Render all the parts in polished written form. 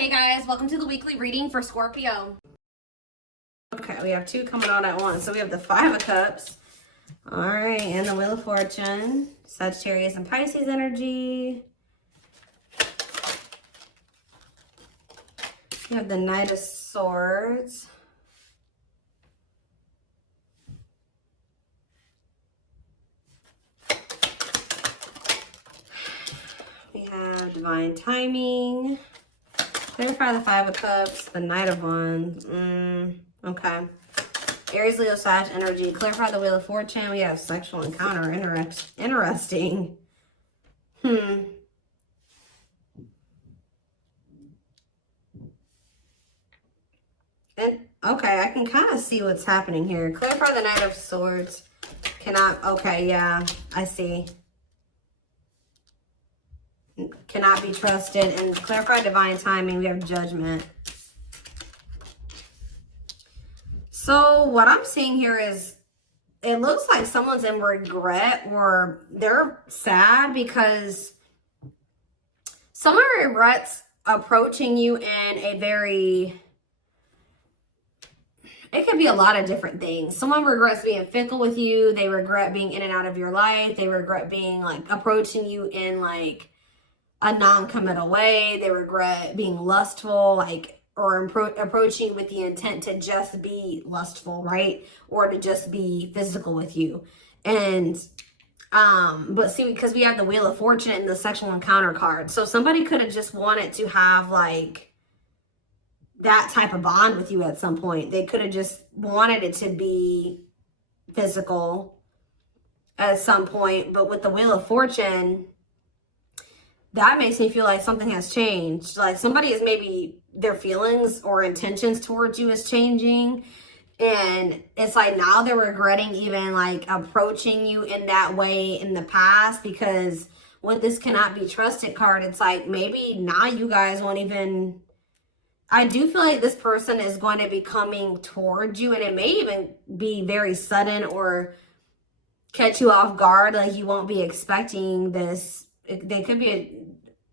Hey guys, welcome to the weekly reading for Scorpio. Okay, we have two coming on at once. So we have the Five of Cups. All right, and the Wheel of Fortune. Sagittarius and Pisces energy. We have the Knight of Swords. We have Divine Timing. Clarify the Five of Cups, the Knight of Wands. Okay. Aries, Leo, Sag energy. Clarify the Wheel of Fortune. We have sexual encounter. Interesting. And okay, I can kind of see what's happening here. Clarify the Knight of Swords. Okay, yeah, I see. Cannot be trusted. And clarify divine timing. We have Judgment. So what I'm seeing here is it looks like someone's in regret or they're sad because someone regrets approaching you in a very, it could be a lot of different things. Someone regrets being fickle with you. They regret being in and out of your life. They regret being like approaching you in like a non-committal way. They regret being lustful, like, or approaching with the intent to just be lustful, right? Or to just be physical with you. And, but see, because we have the Wheel of Fortune and the sexual encounter card. So somebody could have just wanted to have like that type of bond with you at some point. They could have just wanted it to be physical at some point. But with the Wheel of Fortune, that makes me feel like something has changed. Like somebody is maybe their feelings or intentions towards you is changing. And it's like now they're regretting even like approaching you in that way in the past, because with this cannot be trusted card, it's like maybe now you guys won't even, I do feel like this person is going to be coming towards you, and it may even be very sudden or catch you off guard. Like you won't be expecting this. They could be a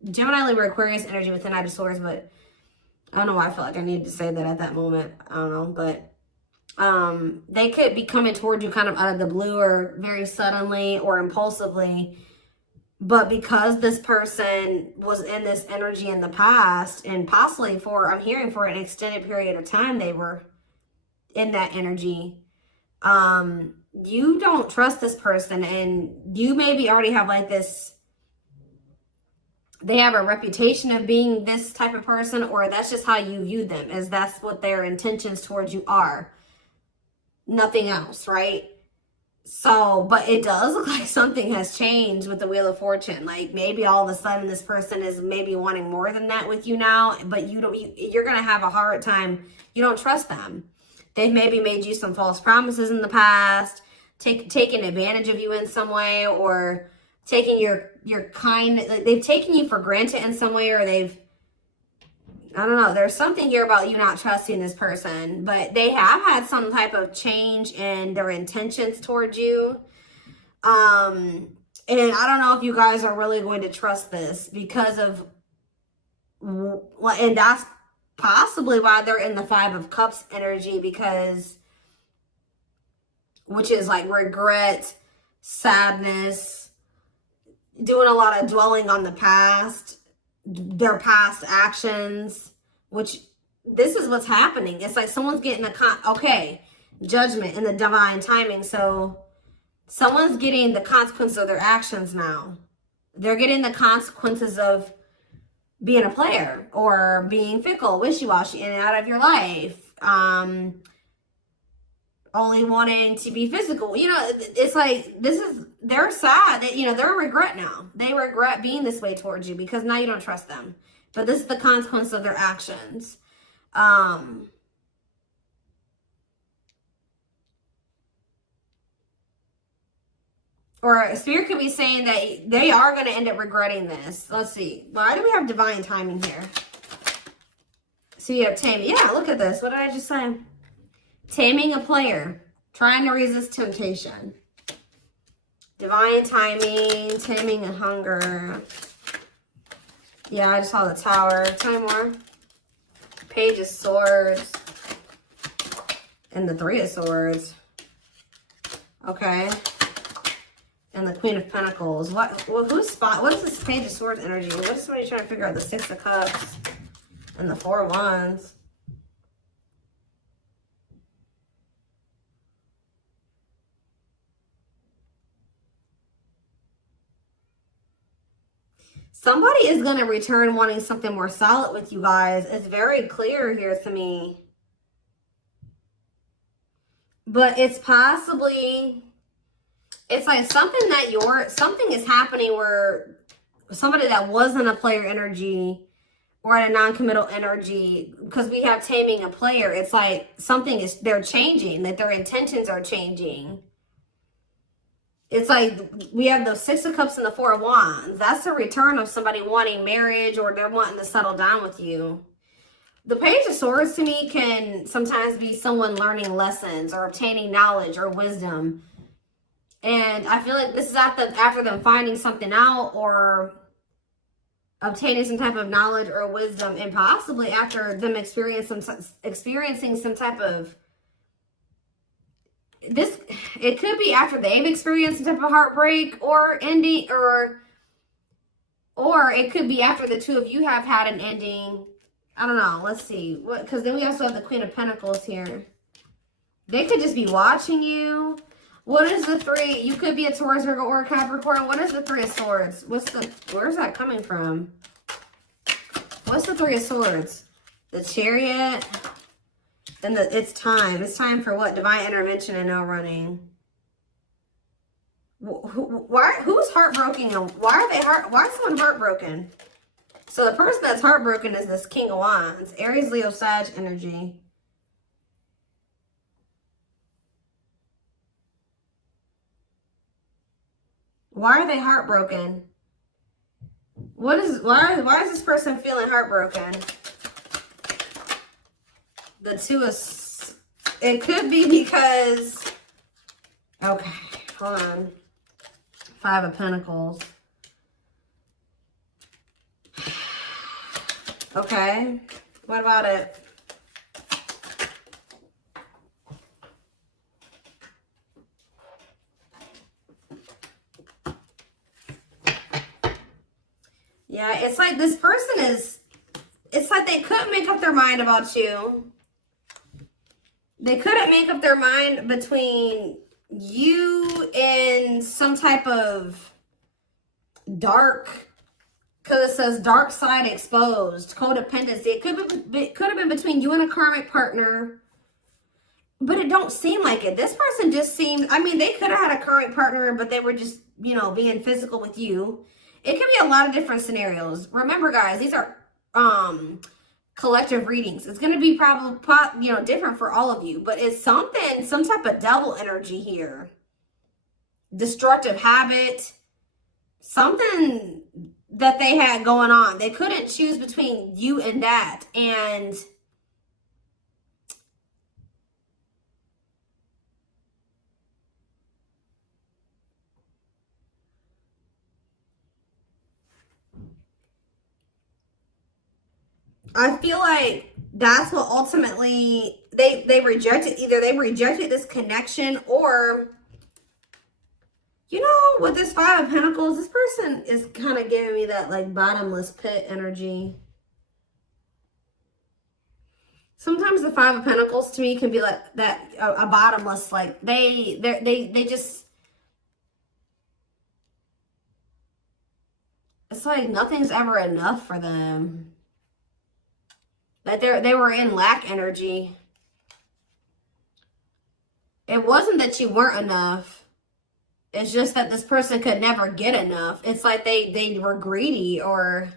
Gemini, Libra, Aquarius energy with the Knight of Swords, but I don't know why I feel like I needed to say that at that moment. I don't know, but they could be coming towards you kind of out of the blue or very suddenly or impulsively. But because this person was in this energy in the past, and possibly for, I'm hearing for an extended period of time, they were in that energy. You don't trust this person, and you maybe already have like this, they have a reputation of being this type of person, or that's just how you view them, as that's what their intentions towards you are. Nothing else, right? So, but it does look like something has changed with the Wheel of Fortune. Like maybe all of a sudden this person is maybe wanting more than that with you now, but you're going to have a hard time. You don't trust them. They've maybe made you some false promises in the past, taken advantage of you in some way, or taking your kind, like they've taken you for granted in some way, or they've, I don't know, there's something here about you not trusting this person, but they have had some type of change in their intentions towards you. And I don't know if you guys are really going to trust this because of, and that's possibly why they're in the Five of Cups energy, because, which is like regret, sadness, doing a lot of dwelling on the past, their past actions, which this is what's happening. It's like someone's getting Judgment and the divine timing. So someone's getting the consequences of their actions now. They're getting the consequences of being a player or being fickle, wishy-washy, in and out of your life. Only wanting to be physical. You know, it's like, they're sad that, you know, they're a regret now. They regret being this way towards you because now you don't trust them. But this is the consequence of their actions. Or Spirit could be saying that they are going to end up regretting this. Let's see. Why do we have divine timing here? So you have Taming. Yeah, look at this. What did I just say? Taming a player. Trying to resist temptation. Divine timing. Taming and hunger. Yeah, I just saw the Tower. Tell me more. Page of Swords and the Three of Swords. Okay. And the Queen of Pentacles. What is this Page of Swords energy? What is somebody trying to figure out? The Six of Cups and the Four of Wands. Somebody is going to return wanting something more solid with you guys. It's very clear here to me. But it's possibly, it's like something that something is happening where somebody that wasn't a player energy or at a non-committal energy, because we have taming a player, it's like something is, they're changing, that their intentions are changing. It's like we have the Six of Cups and the Four of Wands. That's a return of somebody wanting marriage, or they're wanting to settle down with you. The Page of Swords to me can sometimes be someone learning lessons or obtaining knowledge or wisdom. And I feel like this is after them finding something out or obtaining some type of knowledge or wisdom, and possibly after them experiencing some type of it could be after they've experienced some type of heartbreak or ending, or it could be after the two of you have had an ending. I don't know. Let's see. Because then we also have the Queen of Pentacles here. They could just be watching you. What is the three? You could be a Taurus, Virgo, or a Capricorn. What is the Three of Swords? Where's that coming from? What's the Three of Swords? The Chariot. Then it's time. It's time for what? Divine intervention and no running. Who's heartbroken? Why is someone heartbroken? So the person that's heartbroken is this King of Wands. Aries, Leo, Sag energy. Why are they heartbroken? Why is this person feeling heartbroken? The Two of... It could be because... Okay, hold on. Five of Pentacles. Okay, what about it? Yeah, it's like this person is... It's like they couldn't make up their mind about you. They couldn't make up their mind between you and some type of dark, because it says dark side exposed, codependency. It could have been between you and a karmic partner, but it don't seem like it. This person just seems, I mean, they could have had a karmic partner, but they were just, you know, being physical with you. It could be a lot of different scenarios. Remember, guys, these are collective readings. It's going to be probably, you know, different for all of you, but it's something, some type of devil energy here. Destructive habit, something that they had going on. They couldn't choose between you and that. And I feel like that's what ultimately they rejected. Either they rejected this connection, or, you know, with this Five of Pentacles, this person is kind of giving me that like bottomless pit energy. Sometimes the Five of Pentacles to me can be like that, a bottomless, like they just, it's like nothing's ever enough for them. Like they were in lack energy. It wasn't that you weren't enough. It's just that this person could never get enough. It's like they were greedy, or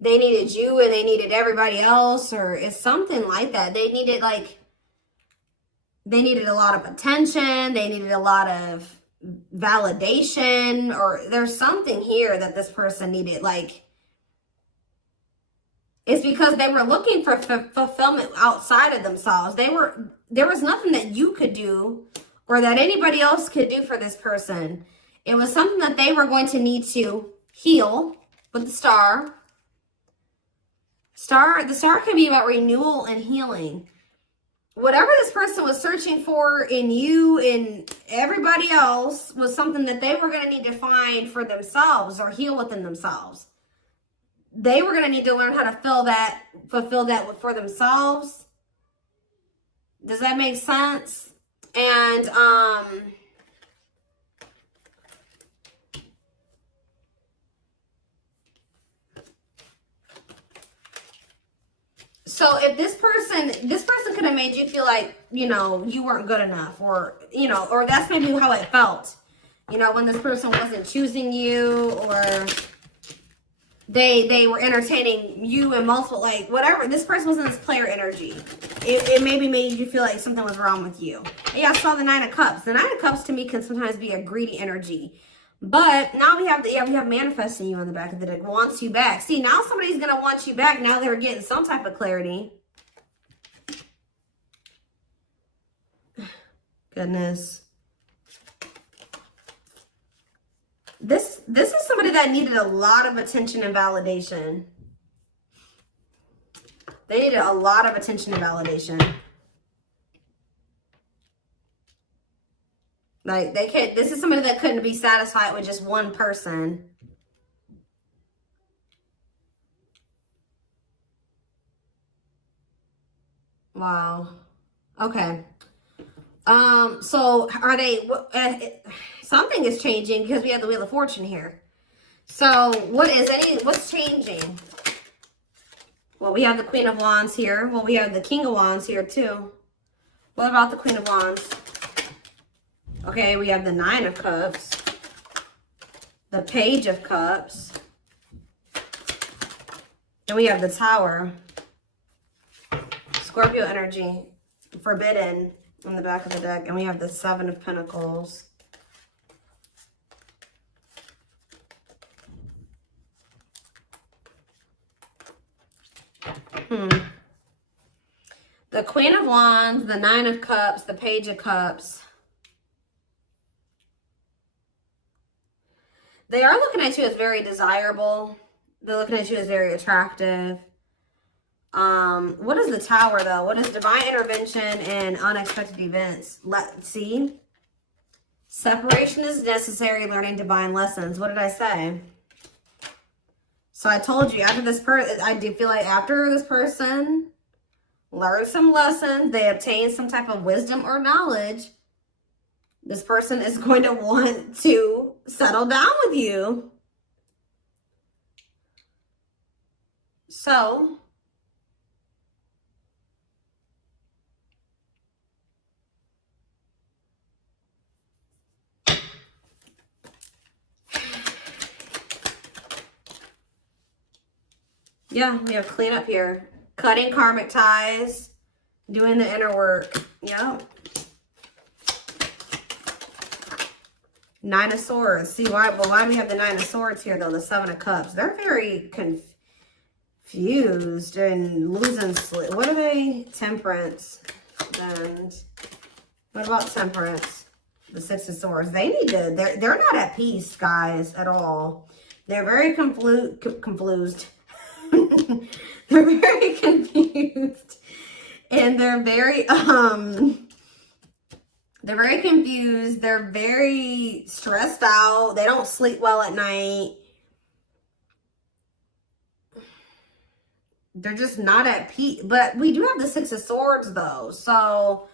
they needed you and they needed everybody else, or it's something like that. They needed a lot of attention. They needed a lot of validation, or there's something here that this person needed. Like, it's because they were looking for fulfillment outside of themselves. There was nothing that you could do or that anybody else could do for this person. It was something that they were going to need to heal with the Star. The star can be about renewal and healing. Whatever this person was searching for in you and everybody else was something that they were going to need to find for themselves or heal within themselves. They were going to need to learn how to fulfill that for themselves. Does that make sense? And, so if this person could have made you feel like, you know, you weren't good enough, or, you know, or that's maybe how it felt, you know, when this person wasn't choosing you, or they were entertaining you and multiple, like, whatever. This person was in this player energy. It maybe made you feel like something was wrong with you. Yeah, I saw the 9 of Cups. The 9 of Cups to me can sometimes be a greedy energy. But now we have manifesting you on the back of the deck. Wants you back. See, now somebody's going to want you back. Now they're getting some type of clarity. Goodness. This is somebody that needed a lot of attention and validation. They needed a lot of attention and validation. Like, this is somebody that couldn't be satisfied with just one person. Wow. Okay. So are they, something is changing because we have the Wheel of Fortune here. So what's changing? Well, we have the Queen of Wands here. Well, we have the King of Wands here too. What about the Queen of Wands? Okay, we have the 9 of Cups, the Page of Cups, and we have the Tower. Scorpio energy, forbidden on the back of the deck, and we have the 7 of Pentacles. The Queen of Wands, the 9 of Cups, the Page of Cups. They are looking at you as very desirable. They're looking at you as very attractive. What is the Tower, though? What is divine intervention and unexpected events? Let's see. Separation is necessary, learning divine lessons. What did I say? So I told you, after this person, I do feel like after this person learned some lessons, they obtained some type of wisdom or knowledge, this person is going to want to settle down with you. So, yeah, we have cleanup here. Cutting karmic ties, doing the inner work. Yep. 9 of Swords. See, why do we have the 9 of Swords here, though? The 7 of Cups. They're very confused and losing sleep. What are they? Temperance. And what about Temperance? The 6 of Swords. They need to, they're not at peace, guys, at all. They're very confused. They're very confused. And they're very confused. They're very stressed out. They don't sleep well at night. They're just not at peace. But we do have the 6 of Swords, though. So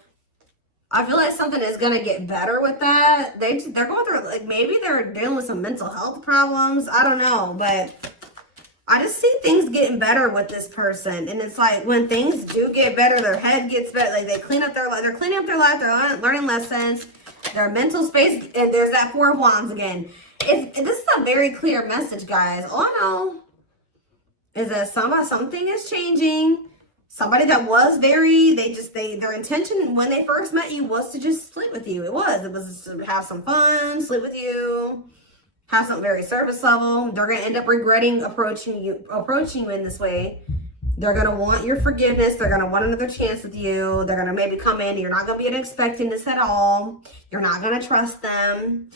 I feel like something is going to get better with that. They're going through, like, maybe they're dealing with some mental health problems. I don't know. But I just see things getting better with this person. And it's like when things do get better, their head gets better. Like they clean up their life. They're cleaning up their life. They're learning lessons. Their mental space. And there's that 4 of Wands again. This is a very clear message, guys. All I know is that something is changing. Somebody that was their intention when they first met you was to just sleep with you. It was to have some fun, sleep with you. Have something very surface level. They're going to end up regretting approaching you in this way. They're going to want your forgiveness. They're going to want another chance with you. They're going to maybe come in. You're not going to be expecting this at all. You're not going to trust them.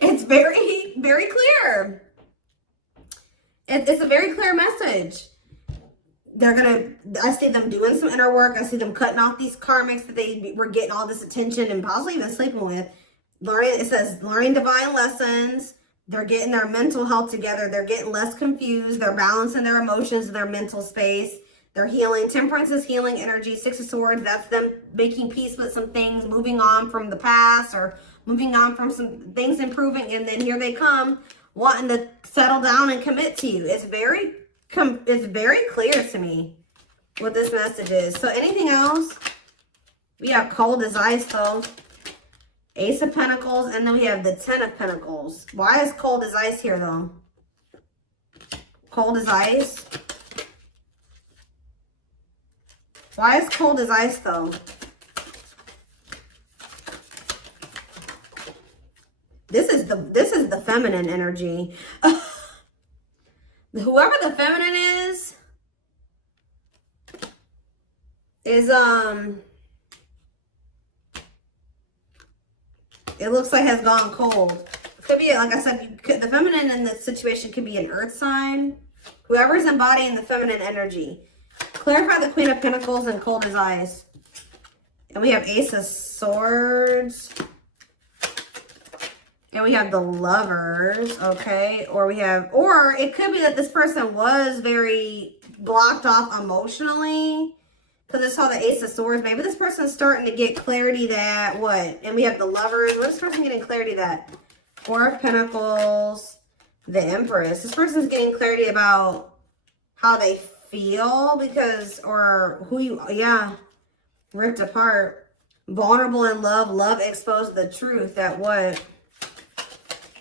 It's very, very clear. It's a very clear message. I see them doing some inner work. I see them cutting off these karmics that they were getting all this attention and possibly even sleeping with. It says learning divine lessons. They're getting their mental health together. They're getting less confused. They're balancing their emotions in their mental space. They're healing. Temperance is healing energy. Six of Swords, that's them making peace with some things, moving on from the past or moving on from some things improving. And then here they come wanting to settle down and commit to you. It's very clear to me what this message is. So anything else? We have cold as ice though. Ace of Pentacles, and then we have the Ten of Pentacles. Why is cold as ice here, though? Cold as ice? Why is cold as ice, though? This is the feminine energy. Whoever the feminine is it looks like has gone cold. Could be, like I said, the feminine in this situation could be an earth sign. Whoever's embodying the feminine energy. Clarify the Queen of Pentacles and cold as ice. And we have Ace of Swords. And we have the Lovers, okay? Or it could be that this person was very blocked off emotionally. Because I saw the Ace of Swords. Maybe this person's starting to get clarity that, what? And we have the Lovers. What is this person getting clarity that? Four of Pentacles. The Empress. This person's getting clarity about how they feel because, or who you, yeah. Ripped apart. Vulnerable in love. Love exposed the truth that what?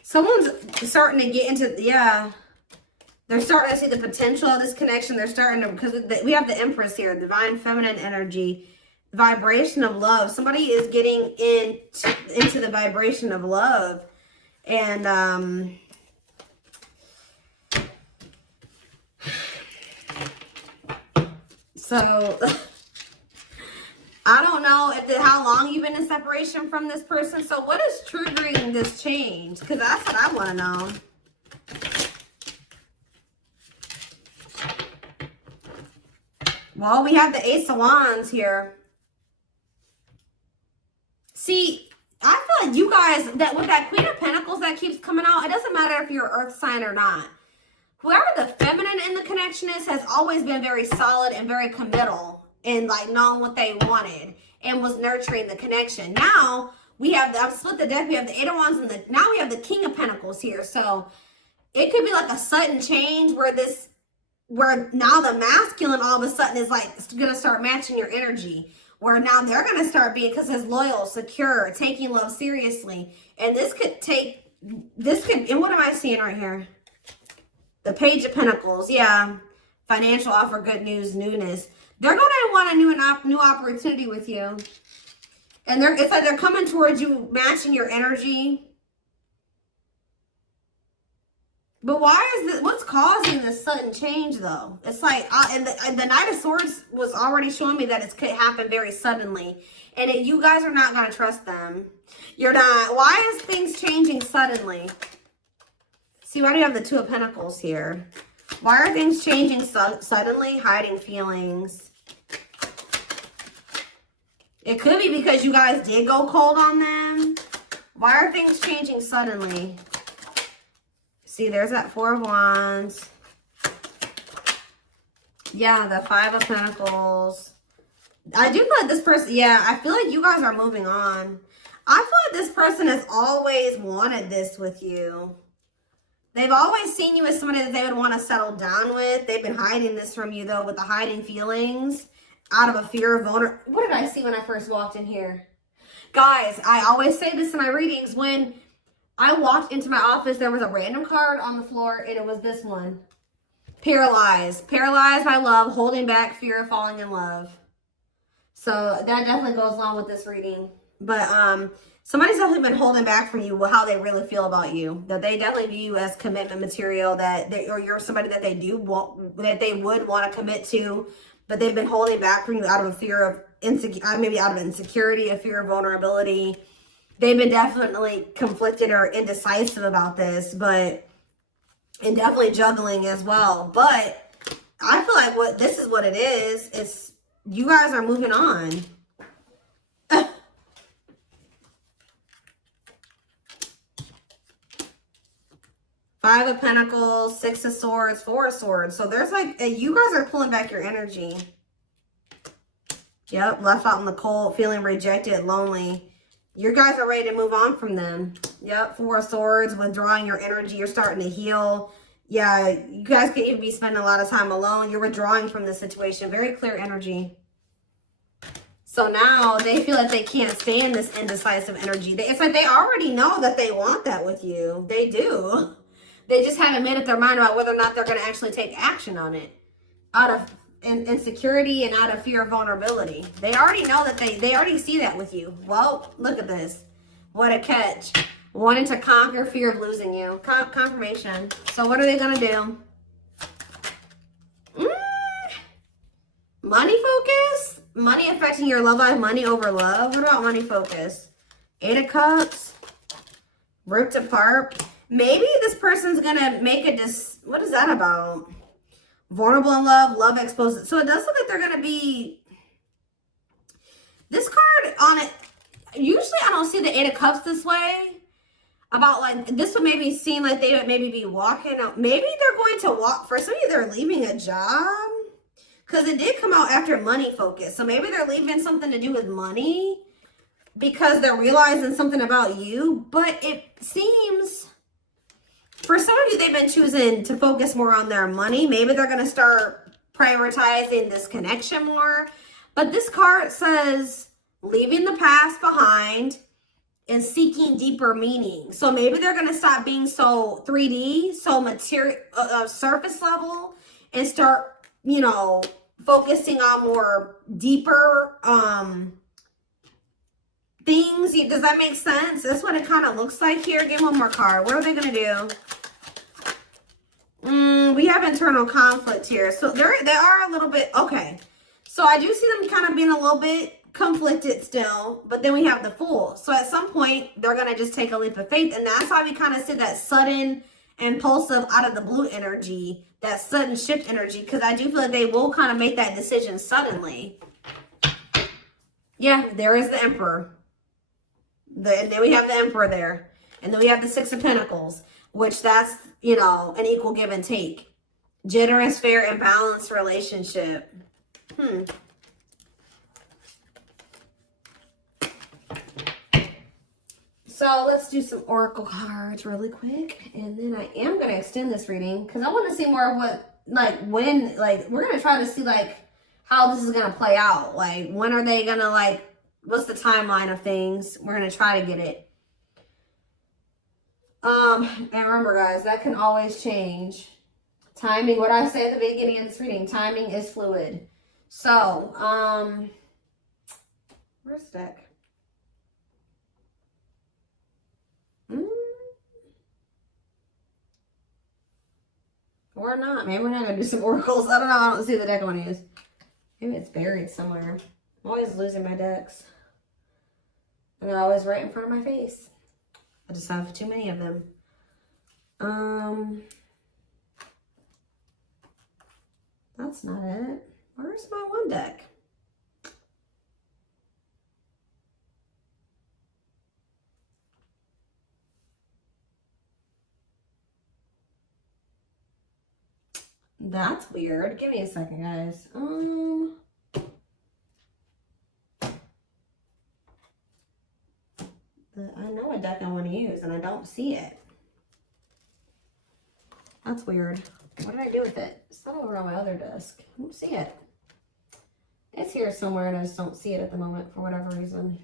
Someone's starting to get into, yeah. They're starting to see the potential of this connection. They're starting to, because we have the Empress here, divine feminine energy, vibration of love. Somebody is getting into the vibration of love. And, so, I don't know how long you've been in separation from this person. So what is triggering this change? Because that's what I want to know. Well, we have the Ace of Wands here. See, I feel like you guys, that with that Queen of Pentacles that keeps coming out, it doesn't matter if you're an earth sign or not. Whoever the feminine in the connection is has always been very solid and very committal and like knowing what they wanted and was nurturing the connection. Now we have I've split the deck. We have the Eight of Wands and now we have the King of Pentacles here. So it could be like a sudden change where now the masculine all of a sudden is like gonna start matching your energy. Where now they're gonna start being, because it's loyal, secure, taking love seriously. And and what am I seeing right here? The Page of Pentacles, yeah. Financial offer, good news, newness. They're gonna want a new opportunity with you. And it's like they're coming towards you, matching your energy. But why is this? What's causing this sudden change, though? It's like, and the Knight of Swords was already showing me that it could happen very suddenly, and you guys are not gonna trust them. You're not. Why is things changing suddenly? See, why do you have the Two of Pentacles here? Why are things changing suddenly? Hiding feelings. It could be because you guys did go cold on them. Why are things changing suddenly? See, there's that Four of Wands. Yeah, the Five of Pentacles. I do feel like this person, yeah, I feel like you guys are moving on. I feel like this person has always wanted this with you. They've always seen you as somebody that they would want to settle down with. They've been hiding this from you, though, with the hiding feelings out of a fear of vulnerability. What did I see when I first walked in here? Guys, I always say this in my readings. When I walked into my office, there was a random card on the floor, and it was this one. Paralyzed. Paralyzed by love, holding back, fear of falling in love. So that definitely goes along with this reading. But somebody's definitely been holding back from you how they really feel about you. That they definitely view you as commitment material, or you're somebody that they would want to commit to, but they've been holding back from you out of a fear of maybe out of insecurity, a fear of vulnerability. They've been definitely conflicted or indecisive about this, and definitely juggling as well. But I feel like this is what it is. It's you guys are moving on. Five of Pentacles, Six of Swords, Four of Swords. So there's like, you guys are pulling back your energy. Yep, left out in the cold, feeling rejected, lonely. You guys are ready to move on from them. Yep, Four of Swords, withdrawing your energy. You're starting to heal. Yeah, you guys could even be spending a lot of time alone. You're withdrawing from the situation. Very clear energy. So now they feel like they can't stay in this indecisive energy. It's like they already know that they want that with you. They do. They just haven't made up their mind about whether or not they're going to actually take action on it. Out of insecurity and out of fear of vulnerability. They already know that they already see that with you. Well, look at this. What a catch. Wanting to conquer fear of losing you. Confirmation. So what are they going to do? Money focus? Money affecting your love life. Money over love. What about money focus? Eight of Cups. Ripped apart. Maybe this person's going to make what is that about? Vulnerable in love, love exposed. So it does look like they're going to be, this card on it, usually I don't see the Eight of Cups this way. About like, this would maybe seem like they would maybe be walking out. Maybe they're going to walk, for some of you they're leaving a job. Because it did come out after money focus. So maybe they're leaving something to do with money. Because they're realizing something about you. But it seems, for some of you, they've been choosing to focus more on their money. Maybe they're going to start prioritizing this connection more. But this card says leaving the past behind and seeking deeper meaning. So maybe they're going to stop being so 3D, so material, surface level, and start, you know, focusing on more deeper things. Does that make sense? That's what it kind of looks like here. Give one more card. What are they going to do? We have internal conflict here. So they are a little bit, okay. So I do see them kind of being a little bit conflicted still, but then we have the Fool. So at some point, they're going to just take a leap of faith. And that's why we kind of see that sudden, impulsive, out of the blue energy, that sudden shift energy, because I do feel like they will kind of make that decision suddenly. Yeah, there is the Emperor. And then we have the Emperor there. And then we have the Six of Pentacles, which that's, you know, an equal give and take. Generous, fair, and balanced relationship. So let's do some oracle cards really quick. And then I am going to extend this reading because I want to see more of what, like, when, like, we're going to try to see, like, how this is going to play out. Like, when are they going to, like, what's the timeline of things? We're going to try to get it. And remember, guys, that can always change. Timing, what I say at the beginning of this reading, timing is fluid. So, where's the deck? Or not. Maybe we're not going to do some oracles. I don't know. I don't see the deck I want to use. Maybe it's buried somewhere. I'm always losing my decks. And they're always right in front of my face. I just have too many of them. That's not it. Where's my one deck? That's weird. Give me a second, guys. I know a deck I want to use, and I don't see it. That's weird. What did I do with it? It's not over on my other desk. I don't see it. It's here somewhere, and I just don't see it at the moment for whatever reason.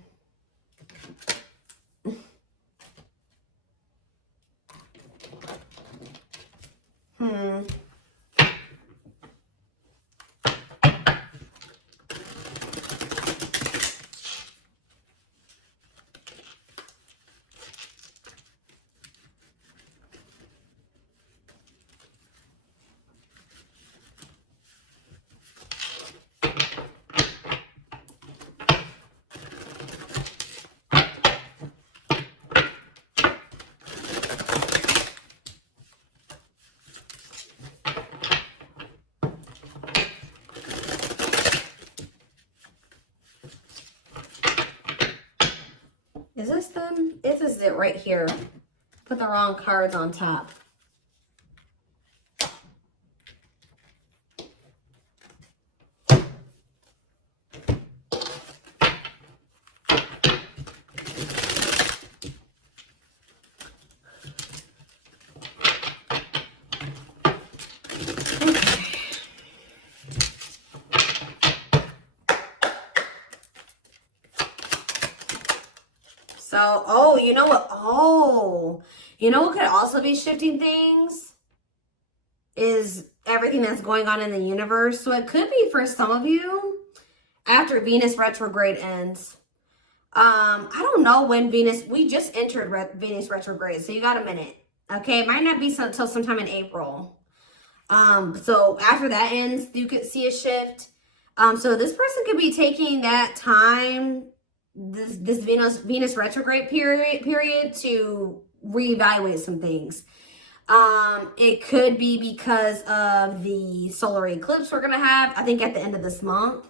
Is this them? This is it right here. Put the wrong cards on top. So, oh, you know what? Oh, you know what could also be shifting things? Is everything that's going on in the universe. So it could be for some of you after Venus retrograde ends. I don't know when we just entered Venus retrograde. So you got a minute. Okay. It might not be until sometime in April. So after that ends, you could see a shift. So this person could be taking that time, this Venus retrograde period to reevaluate some things. It could be because of the solar eclipse we're gonna have, I think, at the end of this month.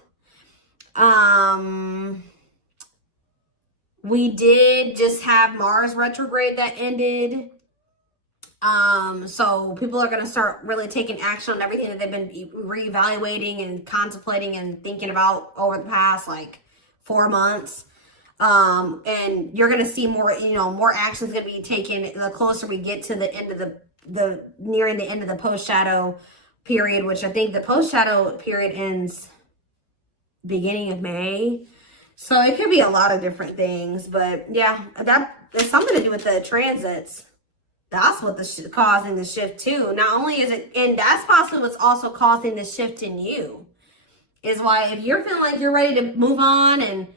We did just have Mars retrograde that ended. So people are gonna start really taking action on everything that they've been reevaluating and contemplating and thinking about over the past like 4 months. And you're gonna see more, more actions gonna be taken the closer we get to the end of nearing the end of the post-shadow period, which I think the post-shadow period ends beginning of May. So it could be a lot of different things, but yeah, that there's something to do with the transits. That's what causing the shift too. Not only is it, and that's possibly what's also causing the shift in you, is why if you're feeling like you're ready to move on, and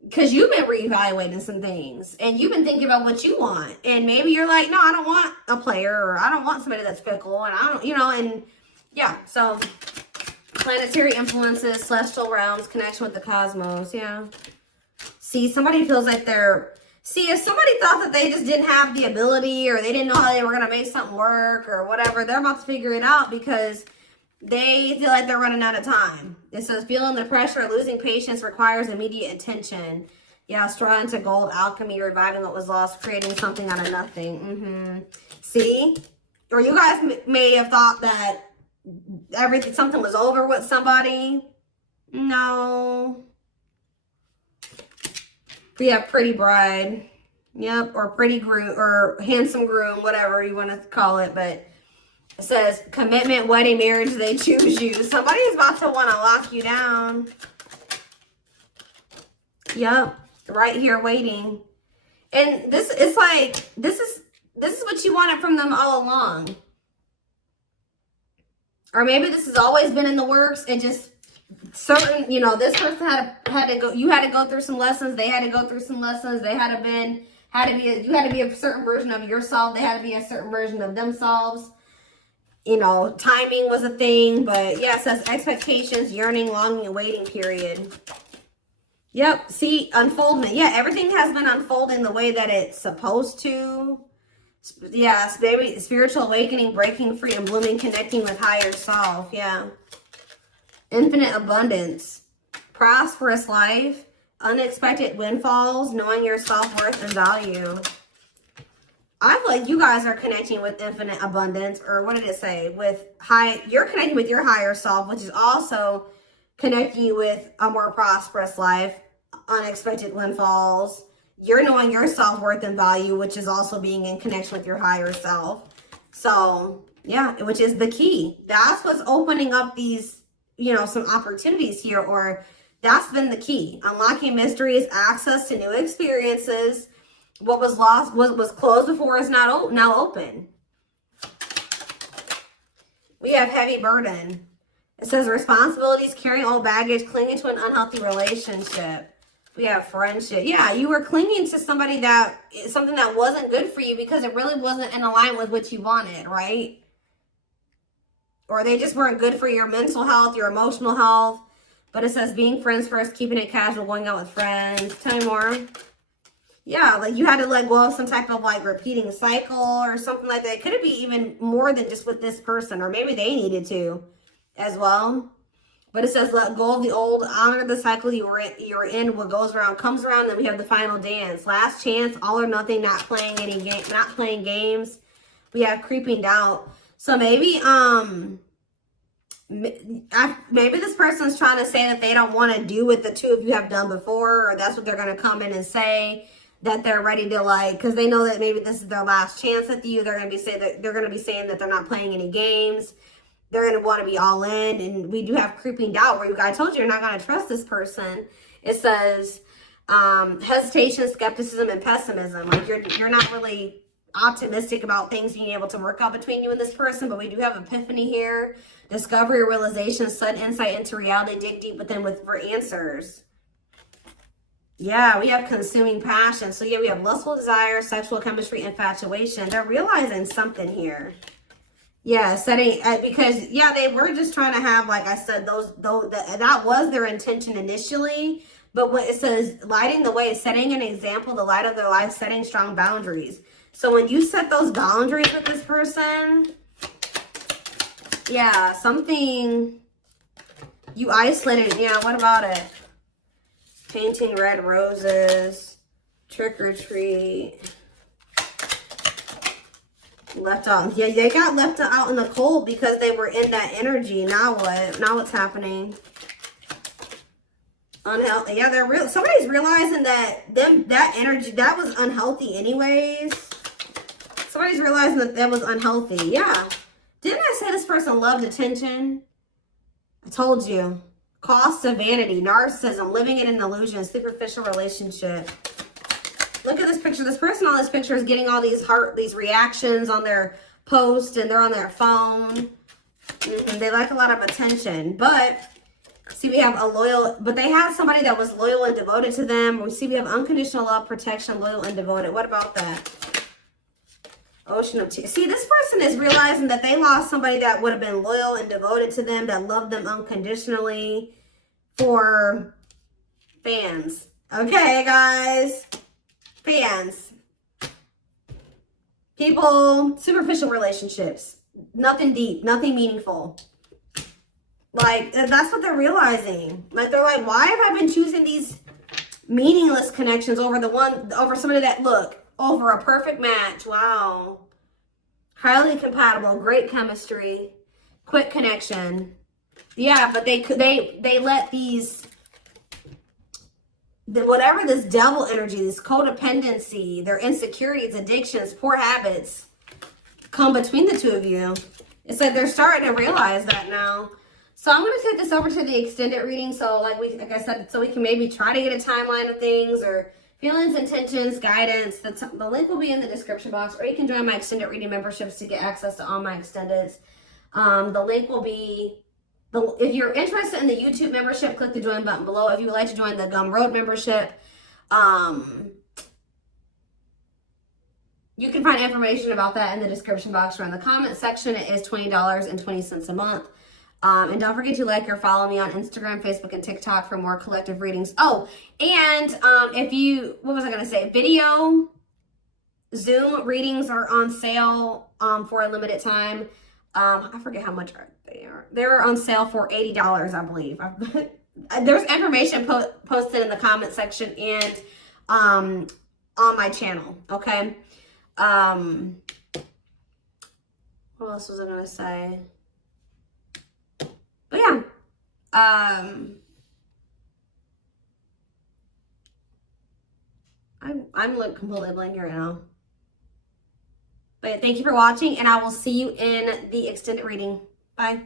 because you've been reevaluating some things and you've been thinking about what you want, and maybe you're like, no, I don't want a player, or I don't want somebody that's fickle, and I don't, and yeah. So planetary influences, celestial realms, connection with the cosmos. Yeah. See, somebody feels like if somebody thought that they just didn't have the ability, or they didn't know how they were going to make something work or whatever, they're about to figure it out because they feel like they're running out of time. It says feeling the pressure of losing patience requires immediate attention. Yeah, straw into gold, alchemy, reviving what was lost, creating something out of nothing. See? Or you guys may have thought that something was over with somebody. No. We have pretty bride. Yep, or pretty groom, or handsome groom, whatever you want to call it, but it says commitment, wedding, marriage, they choose you. Somebody's about to want to lock you down. Yep, right here waiting. And this is like, this is what you wanted from them all along. Or maybe this has always been in the works. It just certain, this person had to go, you had to go through some lessons, they had to go through some lessons, you had to be a certain version of yourself, they had to be a certain version of themselves. Timing was a thing, but yeah, it says expectations, yearning, longing, and waiting period. Yep, see, unfoldment. Yeah, everything has been unfolding the way that it's supposed to. Yeah, maybe spiritual awakening, breaking free, and blooming, connecting with higher self. Yeah. Infinite abundance, prosperous life, unexpected windfalls, knowing your self-worth and value. I feel like you guys are connecting with infinite abundance, or what did it say? You're connecting with your higher self, which is also connecting you with a more prosperous life, unexpected windfalls. You're knowing your self-worth and value, which is also being in connection with your higher self. So yeah, which is the key. That's what's opening up these, some opportunities here, or that's been the key. Unlocking mysteries, access to new experiences. What was lost, what was closed before is now open. We have heavy burden. It says responsibilities, carrying old baggage, clinging to an unhealthy relationship. We have friendship. Yeah, you were clinging to something that wasn't good for you because it really wasn't in alignment with what you wanted, right? Or they just weren't good for your mental health, your emotional health. But it says being friends first, keeping it casual, going out with friends. Tell me more. Yeah, like you had to let go of some type of like repeating cycle or something like that. Could it be even more than just with this person? Or maybe they needed to as well. But it says, let go of the old, honor the cycle you're in. What goes around comes around. Then we have the final dance. Last chance, all or nothing, not playing games. We have creeping doubt. So maybe maybe this person's trying to say that they don't want to do what the two of you have done before, or that's what they're going to come in and say, that they're ready to, like, because they know that maybe this is their last chance at you. They're going to be saying that they're not playing any games. They're going to want to be all in. And we do have creeping doubt, where I told you you're not going to trust this person. It says hesitation, skepticism, and pessimism. Like you're not really optimistic about things being able to work out between you and this person. But we do have epiphany here, discovery, realization, sudden insight into reality, dig deep within for answers. Yeah, we have consuming passion. So yeah, we have lustful desire, sexual chemistry, infatuation. They're realizing something here. Yeah, setting, because yeah, they were just trying to have, like I said, that was their intention initially. But what it says, lighting the way, setting an example, the light of their life, setting strong boundaries. So when you set those boundaries with this person, yeah, something you isolated. Yeah, what about it? Painting red roses, trick or treat. Left out. Yeah, they got left out in the cold because they were in that energy. Now what? Now what's happening? Unhealthy. Yeah, somebody's realizing that energy, that was unhealthy anyways. Somebody's realizing that was unhealthy. Yeah. Didn't I say this person loved attention? I told you. Cost of vanity, narcissism, living in an illusion, superficial relationship. Look at this picture. This person on this picture is getting all these reactions on their post, and they're on their phone. They like a lot of attention. But see, we have but they had somebody that was loyal and devoted to them. We see we have unconditional love, protection, loyal and devoted. What about that? Ocean of tears. See, this person is realizing that they lost somebody that would have been loyal and devoted to them, that loved them unconditionally, for fans. Okay, guys. Fans. People, superficial relationships. Nothing deep, nothing meaningful. Like, that's what they're realizing. Like, they're like, why have I been choosing these meaningless connections over somebody that, look, over a perfect match? Wow. Highly compatible, great chemistry, quick connection. Yeah, but they let whatever this devil energy, this codependency, their insecurities, addictions, poor habits come between the two of you. It's like they're starting to realize that now. So I'm going to take this over to the extended reading. So like I said, so we can maybe try to get a timeline of things, or feelings, intentions, guidance. The link will be in the description box, or you can join my extended reading memberships to get access to all my extendeds. The link will be, if you're interested in the YouTube membership, click the join button below. If you would like to join the Gumroad membership, you can find information about that in the description box or in the comment section. It is $20.20 a month. And don't forget to like or follow me on Instagram, Facebook, and TikTok for more collective readings. Oh, and what was I going to say? Video Zoom readings are on sale for a limited time. I forget how much they are. They're on sale for $80, I believe. There's information posted in the comment section and on my channel, okay? What else was I going to say? But yeah, I'm like completely blank right now. But thank you for watching, and I will see you in the extended reading. Bye.